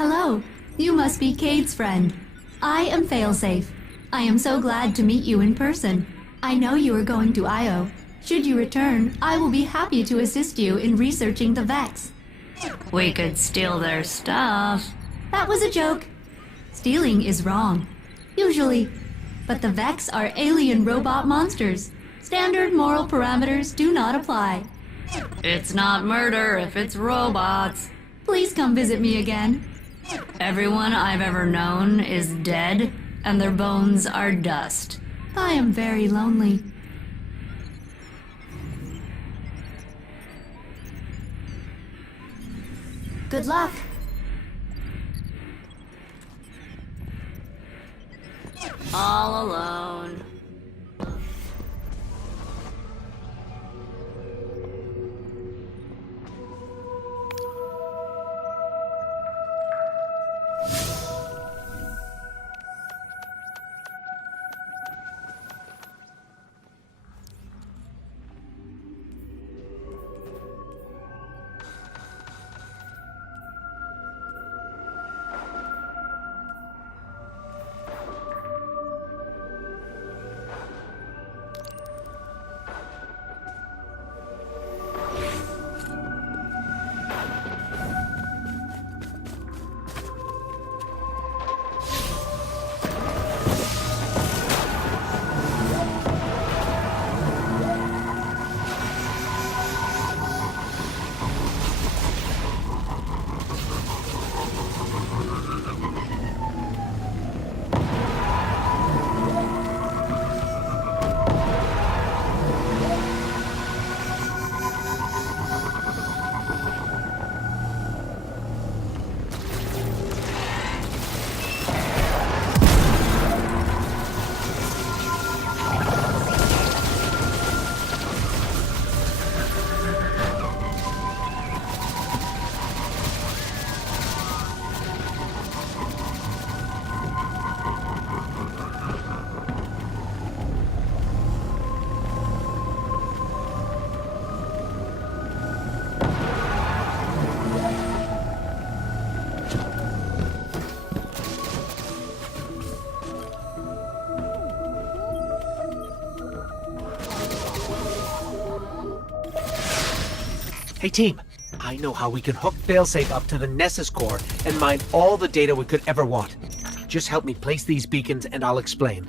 Hello, you must be Cade's friend. I am Failsafe. I am so glad to meet you in person. I know you are going to Io. Should you return, I will be happy to assist you in researching the Vex. We could steal their stuff. That was a joke. Stealing is wrong. Usually. But the Vex are alien robot monsters. Standard moral parameters do not apply. It's not murder if it's robots. Please come visit me again. Everyone I've ever known is dead, and their bones are dust. I am very lonely. Good luck. All alone. Hey team, I know how we can hook Failsafe up to the Nessus core and mine all the data we could ever want. Just help me place these beacons and I'll explain.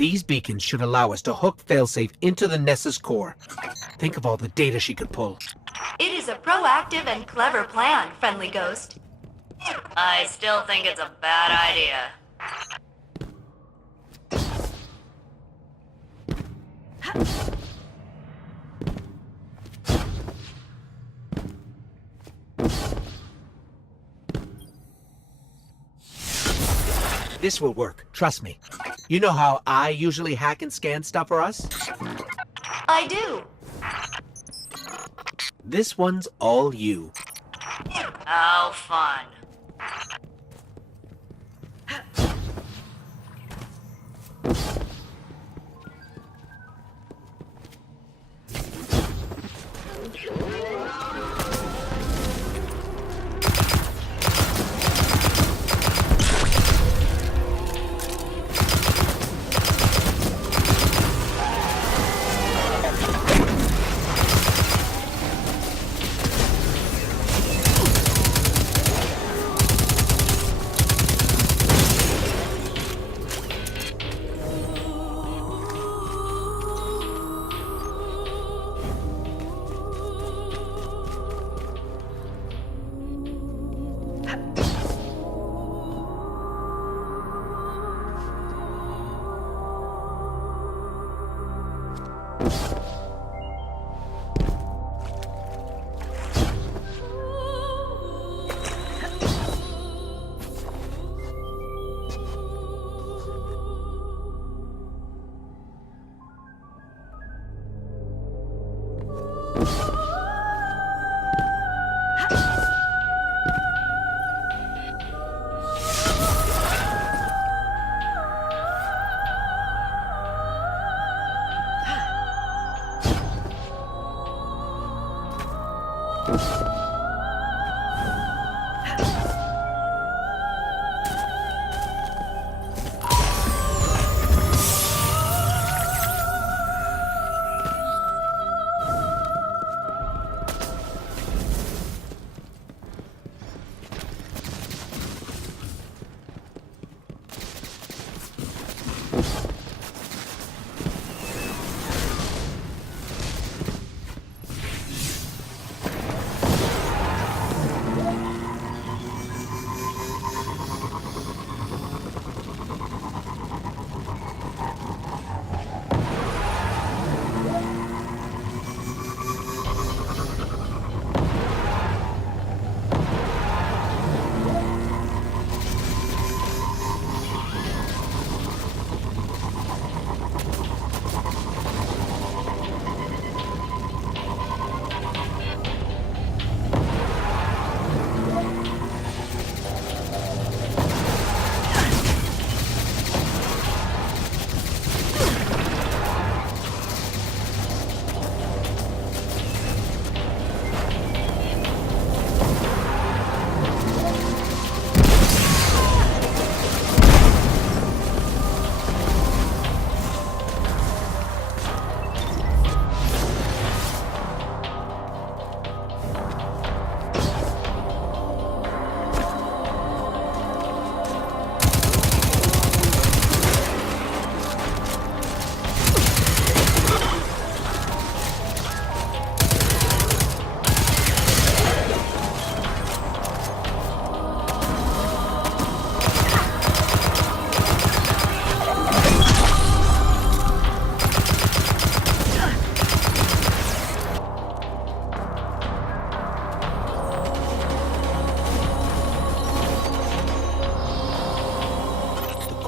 These beacons should allow us to hook Failsafe into the Nessus core. Think of all the data she could pull. It is a proactive and clever plan, Friendly Ghost. I still think it's a bad idea. This will work, trust me. You know how I usually hack and scan stuff for us? I do. This one's all you. How fun.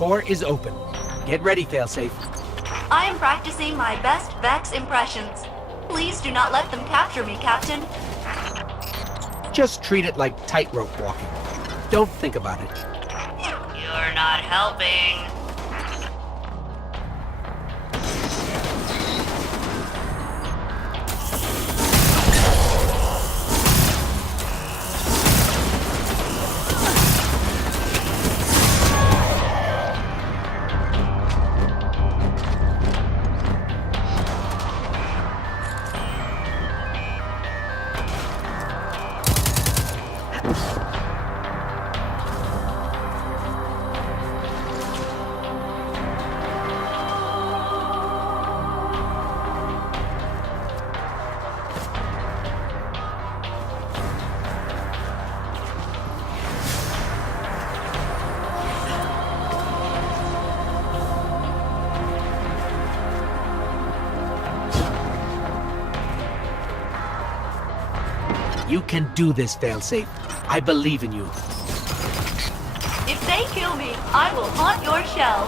Core is open. Get ready, Failsafe. I am practicing my best Vex impressions. Please do not let them capture me, Captain. Just treat it like tightrope walking. Don't think about it. You're not helping. You can do this, Failsafe. I believe in you. If they kill me, I will haunt your shell.